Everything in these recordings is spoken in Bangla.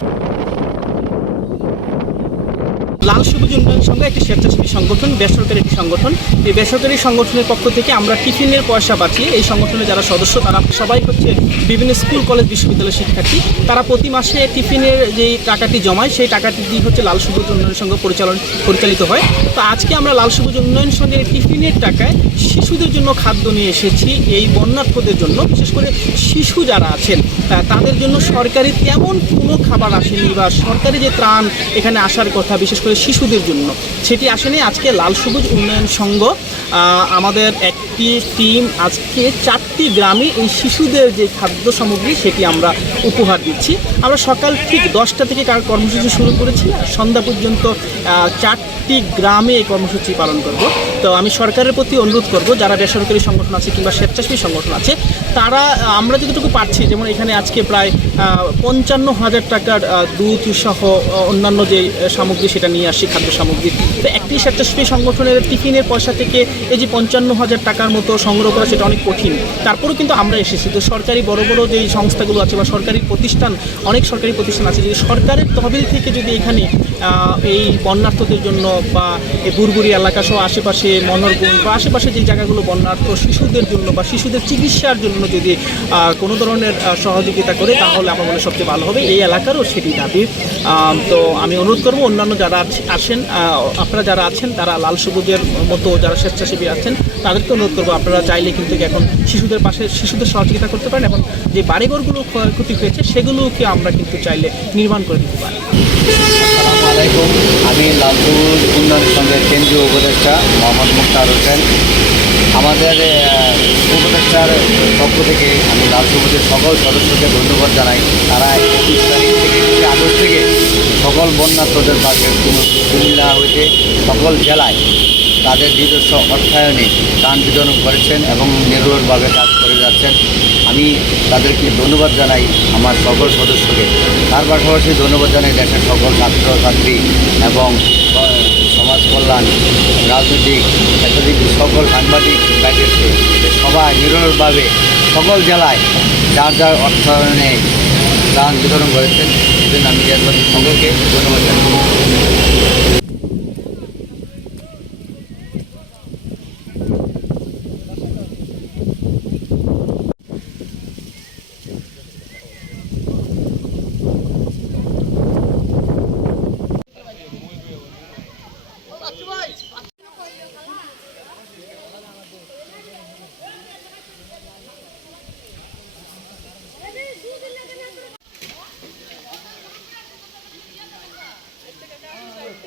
Thank you. লাল সবুজ উন্নয়ন সংঘ একটি স্বেচ্ছাসেবী সংগঠন, বেসরকারি একটি সংগঠন। এই বেসরকারি সংগঠনের পক্ষ থেকে আমরা টিফিনের পয়সা বাঁচিয়ে এই সংগঠনের যারা সদস্য, তারা সবাই হচ্ছে বিভিন্ন স্কুল, কলেজ, বিশ্ববিদ্যালয়ের শিক্ষার্থী। তারা প্রতি মাসে টিফিনের যে টাকাটি জমায়, সেই টাকাটি দিয়ে হচ্ছে লাল সবুজ উন্নয়ন সংঘ পরিচালন, পরিচালিত হয়। তো আজকে আমরা লাল সবুজ উন্নয়ন সংঘের টিফিনের টাকায় শিশুদের জন্য খাদ্য নিয়ে এসেছি এই বন্যার্থদের জন্য। বিশেষ করে শিশু যারা আছেন তাদের জন্য সরকারি তেমন কোনো খাবার আসেনি বা সরকারি যে ত্রাণ এখানে আসার কথা, বিশেষ করে শিশুদের জন্য। সেটি আসেনি, আজকে লাল সবুজ উন্নয়ন সংঘ আমাদের একটি টিম আজকে চারটি গ্রামে এই শিশুদের যে খাদ্য সামগ্রী, সেটি আমরা উপহার দিচ্ছি। আমরা সকাল ঠিক দশটা থেকে কার কর্মসূচি শুরু করেছি সন্ধ্যা পর্যন্ত চারটি গ্রামে এই কর্মসূচি পালন করব। তো আমি সরকারের প্রতি অনুরোধ করব, যারা বেসরকারি সংগঠন আছে কিংবা স্বেচ্ছাসেবী সংগঠন আছে, তারা, আমরা যতটুকু পারছি, যেমন এখানে আজকে প্রায় পঞ্চান্ন হাজার টাকার দুধ সহ অন্যান্য যে সামগ্রী সেটা নিয়ে আসছি, খাদ্য সামগ্রী। তো একটি স্বেচ্ছাসেবী সংগঠনের টিফিনের পয়সা থেকে এই যে পঞ্চান্ন হাজার টাকার মতো সংগ্রহ করা সেটা অনেক কঠিন। তারপরেও কিন্তু আমরা এসেছি। তো সরকারি বড় বড় যেই সংস্থাগুলো আছে বা সরকারি প্রতিষ্ঠান, অনেক সরকারি প্রতিষ্ঠান আছে, যদি সরকারের তহবিল থেকে যদি এখানে এই বন্যার্থদের জন্য বা এই বুরবুরি এলাকা সহ আশেপাশে মনোরগুন বা আশেপাশে যে জায়গাগুলো বন্যার্থ শিশুদের জন্য বা শিশুদের চিকিৎসার জন্য যদি কোনো ধরনের সহযোগিতা করে, তাহলে আমার মনে সবচেয়ে ভালো হবে। এই এলাকারও সেটি দাবি। তো আমি অনুরোধ করব, অন্যান্য যারা আছেন আপনারা যারা আছেন, তারা লাল সবুজের মতো যারা স্বেচ্ছাসেবী আছেন, তাদেরকে অনুরোধ করব, আপনারা চাইলে কিন্তু এখন শিশুদের পাশে, শিশুদের সহযোগিতা করতে পারেন এবং যে বাড়িঘরগুলো ক্ষয়ক্ষতি হয়েছে, সেগুলোকে আমরা কিন্তু চাইলে নির্মাণ করে দিতে পারি। আলাইকুম। আমি লালপুর উন্নয়ন সংঘের কেন্দ্রীয় উপদেষ্টা মোহাম্মদ মুক্তার হোসেন। আমাদের উপদেষ্টার পক্ষ থেকে আমি লাল সকল সদস্যকে ধন্যবাদ জানাই। তারা একুশ তারিখ থেকে আগস্ট থেকে সকল বন্যার্থদের পাশে কুমিল্লা হইতে সকল জেলায় তাদের নিজস্ব অর্থায়নে দান বিতরণ করেছেন এবং নির্ভরভাবে কাজ করে যাচ্ছেন। আমি তাদেরকে ধন্যবাদ জানাই আমার সকল সদস্যকে। তার পাশাপাশি ধন্যবাদ জানাই দেশের সকল ছাত্র, ছাত্রী এবং সমাজ কল্যাণ, রাজনৈতিক পেশাজীবী সকল সাংবাদিক ব্যাগেরকে সবাই নিরলভাবে সকল জেলায় যার যার অর্থায়নে দান বিতরণ করেছেন, সেজন্য আমি সকলকে ধন্যবাদ জানাই।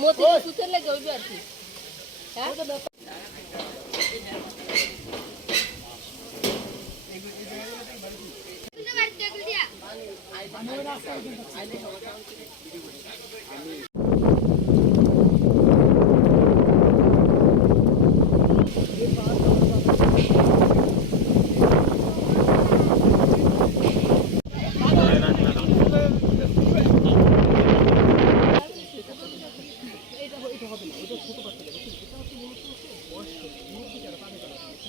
মতি সুতের লেগে হইবে আর কি। হ্যাঁ? দিয়া